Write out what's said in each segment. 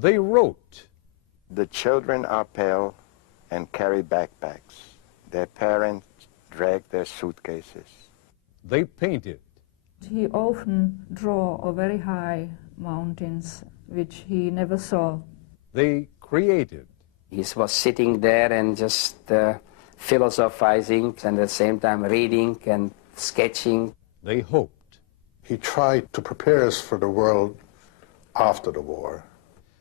They wrote. The children are pale and carry backpacks. Their parents drag their suitcases. They painted. He often drew very high mountains, which he never saw. They created. He was sitting there and just philosophizing and at the same time reading and sketching. They hoped. He tried to prepare us for the world after the war.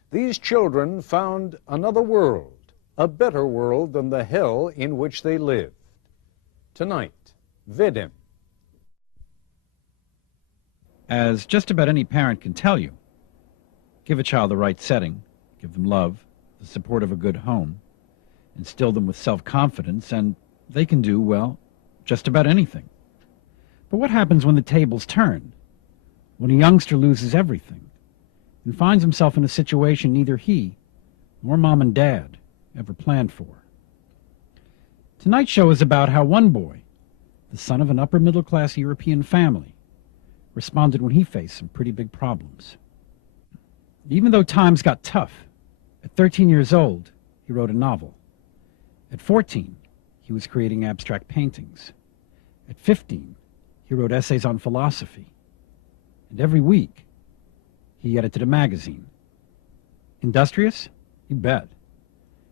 These children found another world, a better world than the hell in which they lived. Tonight, Vedem. As just about any parent can tell you, give a child the right setting, give them love, the support of a good home, instill them with self-confidence, and they can do, well, just about anything. But what happens when the tables turn? When a youngster loses everything and finds himself in a situation neither he nor mom and dad ever planned for? Tonight's show is about how one boy, the son of an upper-middle-class European family, responded when he faced some pretty big problems. Even though times got tough, at 13 years old, he wrote a novel. At 14, he was creating abstract paintings. At 15, he wrote essays on philosophy. And every week, he edited a magazine. Industrious? You bet.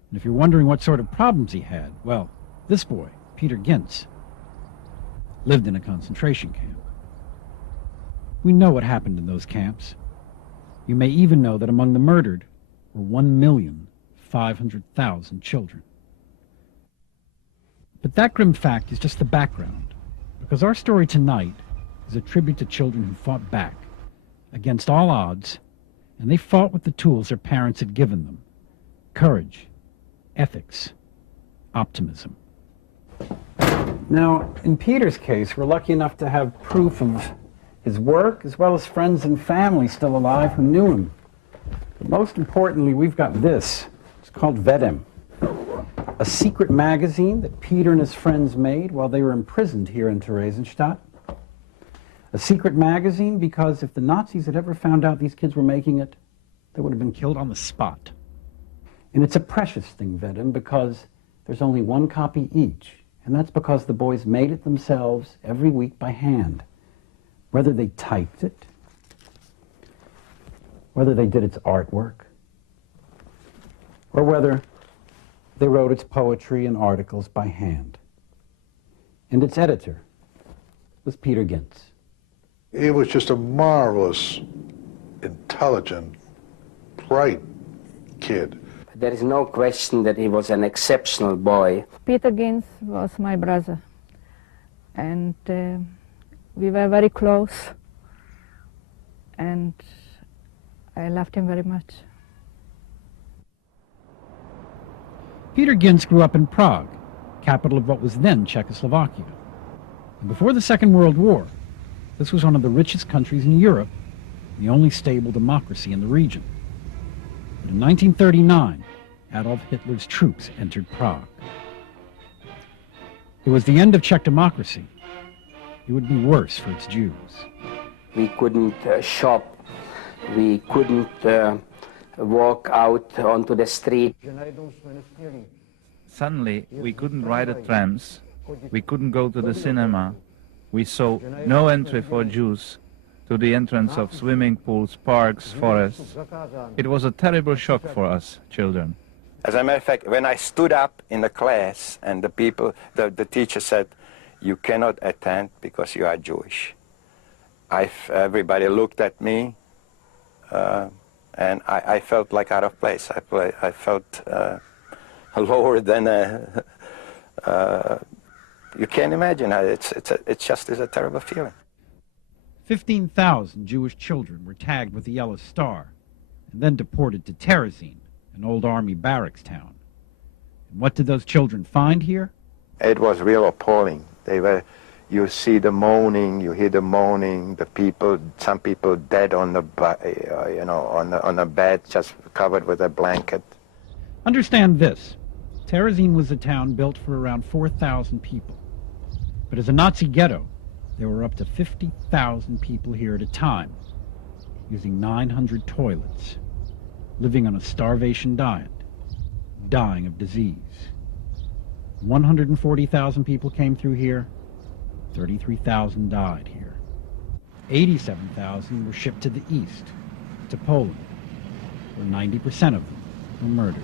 And if you're wondering what sort of problems he had, well, this boy, Petr Ginz, lived in a concentration camp. We know what happened in those camps. You may even know that among the murdered were 1,500,000 children. But that grim fact is just the background, because our story tonight is a tribute to children who fought back against all odds, and they fought with the tools their parents had given them: courage, ethics, optimism. Now, in Peter's case, we're lucky enough to have proof of his work, as well as friends and family still alive who knew him. But most importantly, we've got this. It's called Vedem, a secret magazine that Peter and his friends made while they were imprisoned here in Terezín. A secret magazine because if the Nazis had ever found out these kids were making it, they would have been killed on the spot. And it's a precious thing, Vedem, because there's only one copy each, and that's because the boys made it themselves every week by hand. Whether they typed it, whether they did its artwork, or whether they wrote its poetry and articles by hand. And its editor was Petr Ginz. He was just a marvelous, intelligent, bright kid. There is no question that he was an exceptional boy. Petr Ginz was my brother, and we were very close, and I loved him very much. Petr Ginz grew up in Prague, capital of what was then Czechoslovakia. And before the Second World War, this was one of the richest countries in Europe, the only stable democracy in the region. But in 1939, Adolf Hitler's troops entered Prague. It was the end of Czech democracy. It would be worse for its Jews. We couldn't shop. We couldn't walk out onto the street. Suddenly, we couldn't ride the trams. We couldn't go to the cinema. We saw no entry for Jews to the entrance of swimming pools, parks, forests. It was a terrible shock for us children. As a matter of fact, when I stood up in the class and the teacher said, "You cannot attend because you are Jewish," everybody looked at me, and I felt like out of place. I felt lower than you can't imagine. It's just a terrible feeling. 15,000 Jewish children were tagged with the Yellow Star and then deported to Terezín, an old army barracks town. And what did those children find here? It was real appalling. You see the moaning, you hear the moaning, the people, some people dead on the, on the bed, just covered with a blanket. Understand this. Terezín was a town built for around 4,000 people. But as a Nazi ghetto, there were up to 50,000 people here at a time, using 900 toilets. living on a starvation diet, dying of disease. 140,000 people came through here, 33,000 died here. 87,000 were shipped to the east, to Poland, where 90% of them were murdered.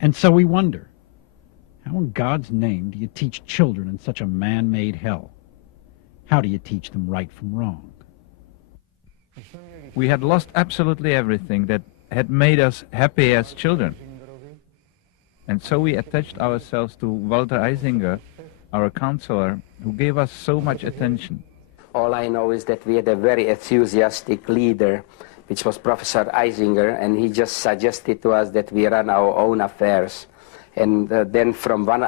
And so we wonder, how in God's name do you teach children in such a man-made hell? How do you teach them right from wrong? We had lost absolutely everything that had made us happy as children. And so we attached ourselves to Walter Eisinger, our counselor, who gave us so much attention. All I know is that we had a very enthusiastic leader, which was Professor Eisinger, and he just suggested to us that we run our own affairs. And then from one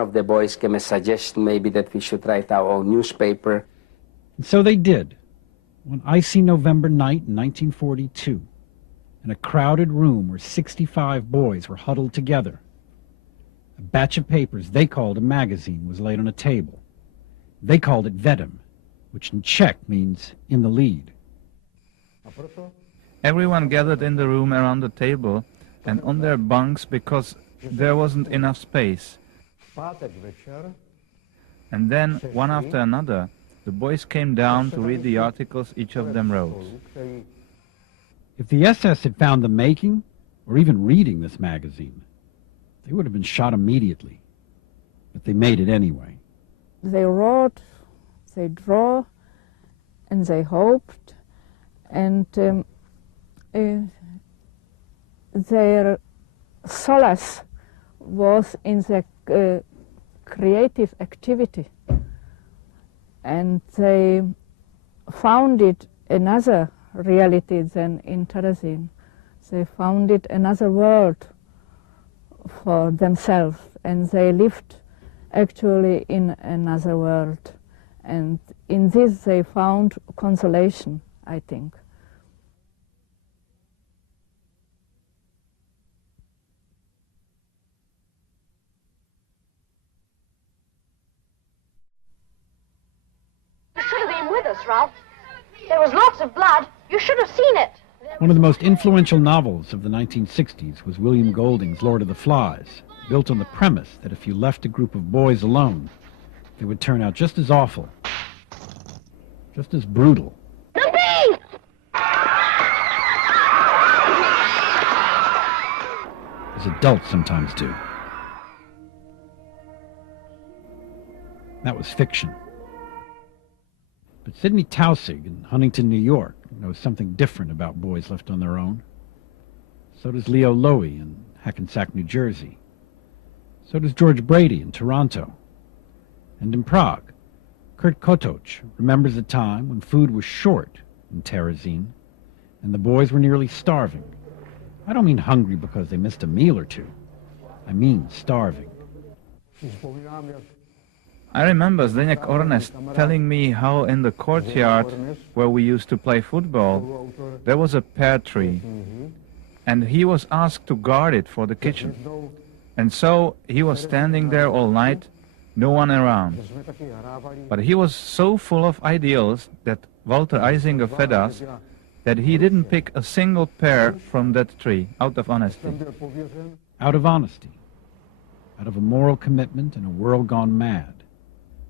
of the boys came a suggestion maybe that we should write our own newspaper. And so they did. One icy November night in 1942, in a crowded room where 65 boys were huddled together, a batch of papers they called a magazine was laid on a table. They called it Vedem, which in Czech means in the lead. Everyone gathered in the room around the table and on their bunks because there wasn't enough space. And then, one after another, the boys came down to read the articles each of them wrote. If the SS had found them making, or even reading this magazine, they would have been shot immediately. But they made it anyway. They wrote, they drew, and they hoped, and their solace was in the creative activity. And they founded another reality than in Terezín. They founded another world for themselves, and they lived actually in another world. And in this they found consolation, I think. You should have been with us, Ralph. There was lots of blood. You should have seen it. One of the most influential novels of the 1960s was William Golding's Lord of the Flies, built on the premise that if you left a group of boys alone, they would turn out just as awful, just as brutal. The bee! As adults sometimes do. That was fiction. But Sidney Tausig in Huntington, New York, knows something different about boys left on their own. So does Leo Lowy in Hackensack, New Jersey. So does George Brady in Toronto. And in Prague, Kurt Kotoch remembers a time when food was short in Terezín, and the boys were nearly starving. I don't mean hungry because they missed a meal or two. I mean starving. I remember Zdeněk Ornes telling me how in the courtyard where we used to play football, there was a pear tree, and he was asked to guard it for the kitchen. And so he was standing there all night, no one around. But he was so full of ideals that Walter Eisinger fed us that he didn't pick a single pear from that tree, out of honesty. Out of honesty. Out of a moral commitment in a world gone mad,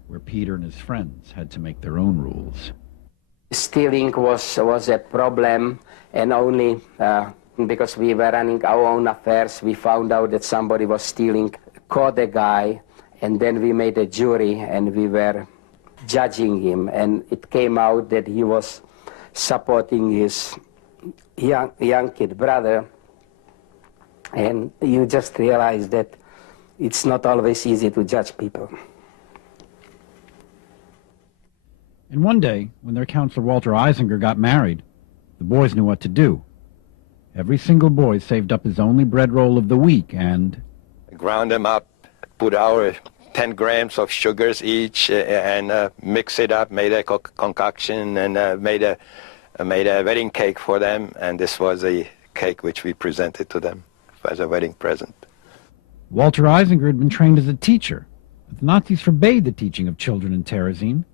where Peter and his friends had to make their own rules. Stealing was a problem, and only because we were running our own affairs, we found out that somebody was stealing, caught the guy, and then we made a jury and we were judging him, and it came out that he was supporting his young kid brother, and you just realize that it's not always easy to judge people. And one day, when their counselor Walter Eisinger got married, the boys knew what to do. Every single boy saved up his only bread roll of the week and ground them up, put our 10 grams of sugars each, and mix it up, made a concoction, and made a wedding cake for them. And this was a cake which we presented to them as a wedding present. Walter Eisinger had been trained as a teacher, but the Nazis forbade the teaching of children in Terezín.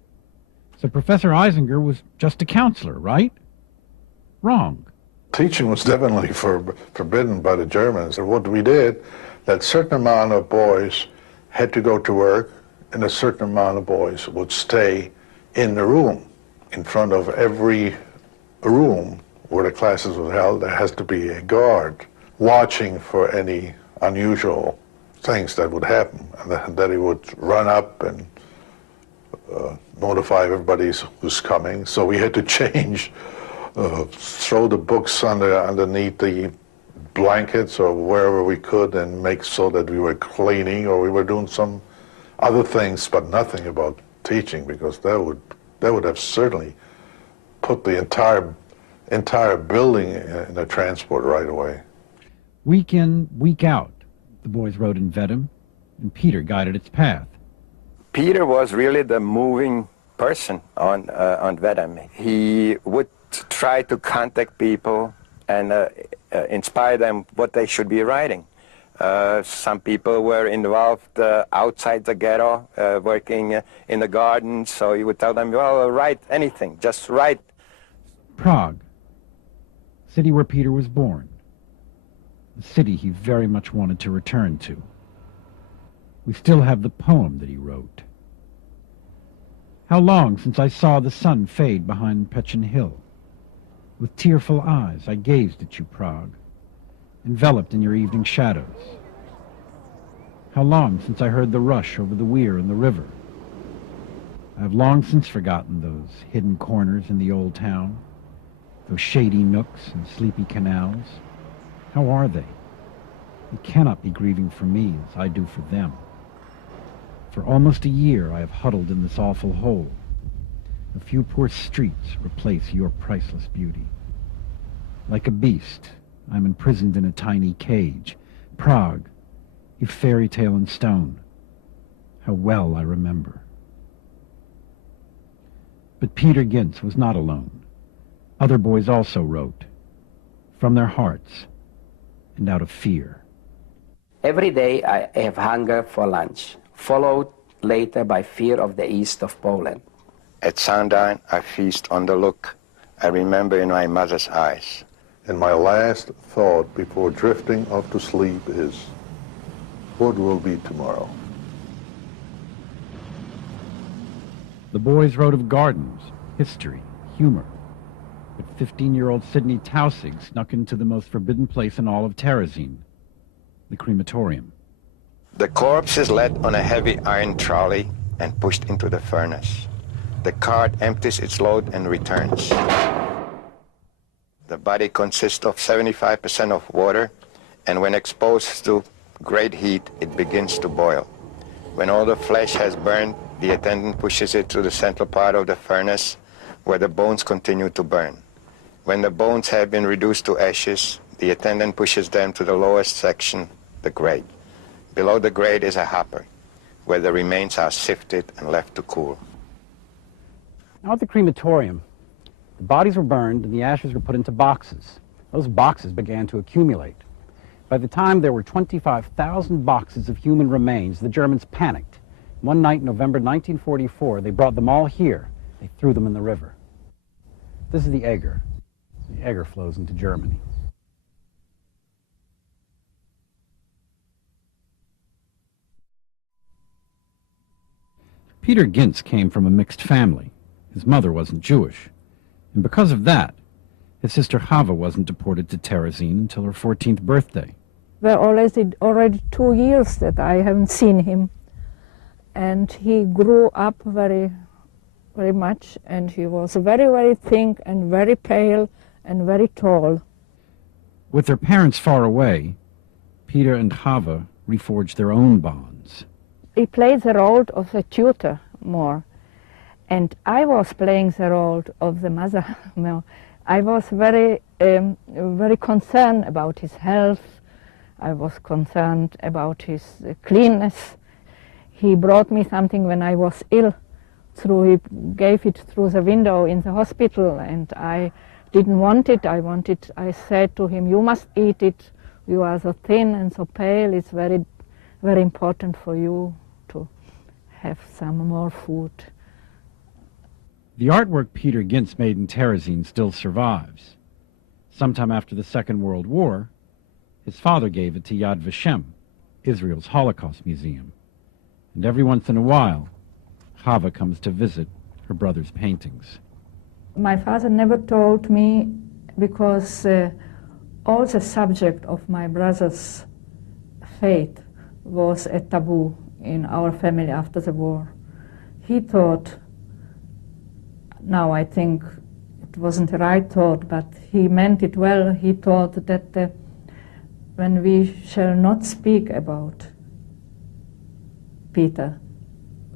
So Professor Eisinger was just a counselor, right? Wrong. Teaching was definitely forbidden by the Germans. And what we did, that certain amount of boys had to go to work, and a certain amount of boys would stay in the room. In front of every room where the classes were held, there has to be a guard watching for any unusual things that would happen, and that he would run up and notify everybody who's coming. So we had to change, throw the books underneath the blankets or wherever we could, and make so that we were cleaning or we were doing some other things, but nothing about teaching, because that would have certainly put the entire building in a transport right away. Week in, week out, the boys rode in Vedem, and Peter guided its path. Peter was really the moving person on Vedem. He would try to contact people and inspire them what they should be writing. Some people were involved outside the ghetto, working in the gardens, so he would tell them, well, write anything, just write. Prague, city where Peter was born, the city he very much wanted to return to. We still have the poem that he wrote. How long since I saw the sun fade behind Petchin Hill? With tearful eyes I gazed at you, Prague, enveloped in your evening shadows. How long since I heard the rush over the weir and the river? I have long since forgotten those hidden corners in the old town, those shady nooks and sleepy canals. How are they? You cannot be grieving for me as I do for them. For almost a year I have huddled in this awful hole. A few poor streets replace your priceless beauty. Like a beast, I'm imprisoned in a tiny cage. Prague, you fairy tale in stone. How well I remember. But Peter Ginz was not alone. Other boys also wrote, from their hearts and out of fear. Every day I have hunger for lunch, followed later by fear of the east of Poland. At sundown, I feast on the look I remember in my mother's eyes. And my last thought before drifting off to sleep is, what will be tomorrow? The boys wrote of gardens, history, humor. But 15-year-old Sidney Tausig snuck into the most forbidden place in all of Terezín, the crematorium. The corpse is led on a heavy iron trolley and pushed into the furnace. The cart empties its load and returns. The body consists of 75% of water, and when exposed to great heat, it begins to boil. When all the flesh has burned, the attendant pushes it to the central part of the furnace, where the bones continue to burn. When the bones have been reduced to ashes, the attendant pushes them to the lowest section, the grate. Below the grate is a hopper, where the remains are sifted and left to cool. Now at the crematorium, the bodies were burned and the ashes were put into boxes. Those boxes began to accumulate. By the time there were 25,000 boxes of human remains, the Germans panicked. One night in November 1944, they brought them all here. They threw them in the river. This is the Eger. The Eger flows into Germany. Peter Ginz came from a mixed family. His mother wasn't Jewish. And because of that, his sister Hava wasn't deported to Terezín until her 14th birthday. There are already 2 years that I haven't seen him. And he grew up very, very much, and he was very, very thin and very pale and very tall. With their parents far away, Peter and Hava reforged their own bonds. He played the role of the tutor more, and I was playing the role of the mother more. I was very, very concerned about his health. I was concerned about his cleanness. He brought me something when I was ill. He gave it through the window in the hospital, and I didn't want it. I said to him, you must eat it. You are so thin and so pale. It's very, very important for you to have some more food. The artwork Peter Ginz made in Terezín still survives. Sometime after the Second World War, his father gave it to Yad Vashem, Israel's Holocaust Museum. And every once in a while, Chava comes to visit her brother's paintings. My father never told me because all the subject of my brother's fate was a taboo in our family after the war. He thought, now I think it wasn't the right thought, but he meant it well. He thought that when we shall not speak about Peter,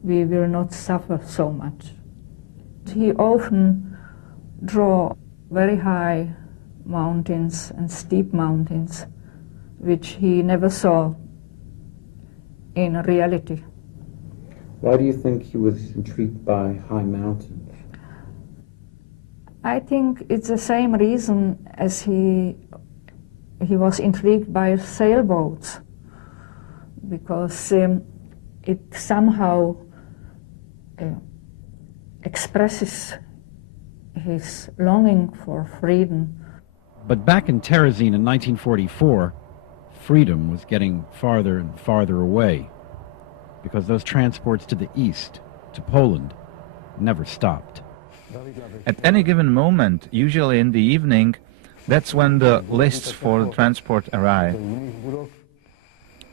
we will not suffer so much. He often drew very high mountains and steep mountains, which he never saw in reality. Why do you think he was intrigued by high mountains? I think it's the same reason as he was intrigued by sailboats, because it somehow expresses his longing for freedom. But back in Terezín in 1944, freedom was getting farther and farther away, because those transports to the east, to Poland, never stopped. At any given moment, usually in the evening, that's when the lists for the transport arrive.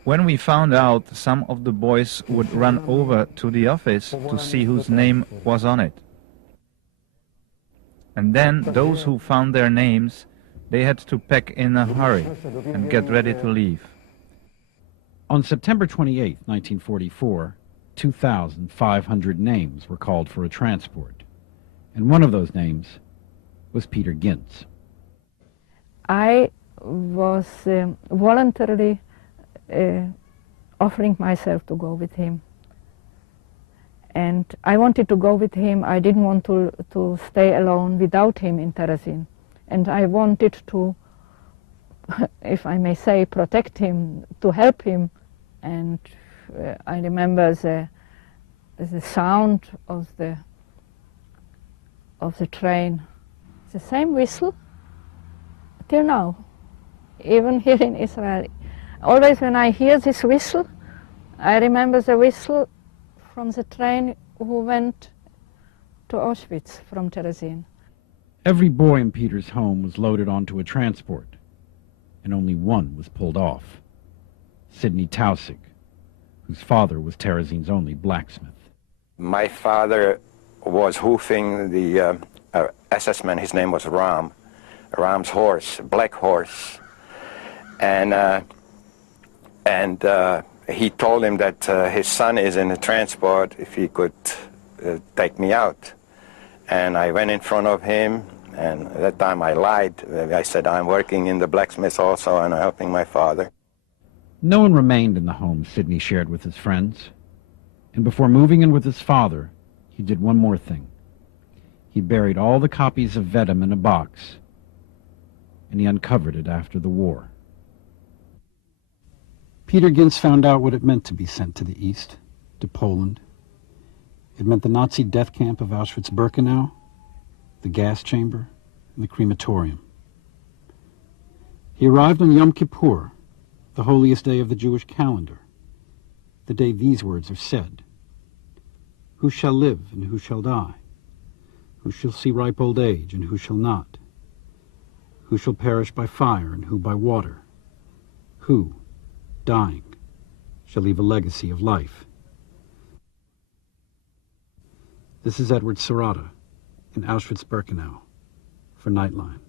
When we found out, some of the boys would run over to the office to see whose name was on it. And then those who found their names, they had to pack in a hurry and get ready to leave. On September 28, 1944, 2,500 names were called for a transport, and one of those names was Petr Ginz. I was voluntarily offering myself to go with him. And I wanted to go with him. I didn't want to stay alone without him in Terezín. And I wanted to, if I may say, protect him, to help him. And I remember the sound of the train. The same whistle till now, even here in Israel. Always when I hear this whistle, I remember the whistle from the train who went to Auschwitz from Terezín. Every boy in Peter's home was loaded onto a transport, and only one was pulled off. Sidney Tausig, whose father was Terezín's only blacksmith. My father was hoofing the SS man. His name was Ram's horse, black horse, and he told him that his son is in the transport, if he could take me out. And I went in front of him, and at that time I lied. I said, I'm working in the blacksmith also, and I'm helping my father. No one remained in the home Sidney shared with his friends. And before moving in with his father, he did one more thing. He buried all the copies of Vedem in a box, and he uncovered it after the war. Petr Ginz found out what it meant to be sent to the east, to Poland. It meant the Nazi death camp of Auschwitz-Birkenau, the gas chamber, and the crematorium. He arrived on Yom Kippur, the holiest day of the Jewish calendar, the day these words are said. Who shall live and who shall die? Who shall see ripe old age and who shall not? Who shall perish by fire and who by water? Who, dying, shall leave a legacy of life? This is Edward Serrata in Auschwitz-Birkenau for Nightline.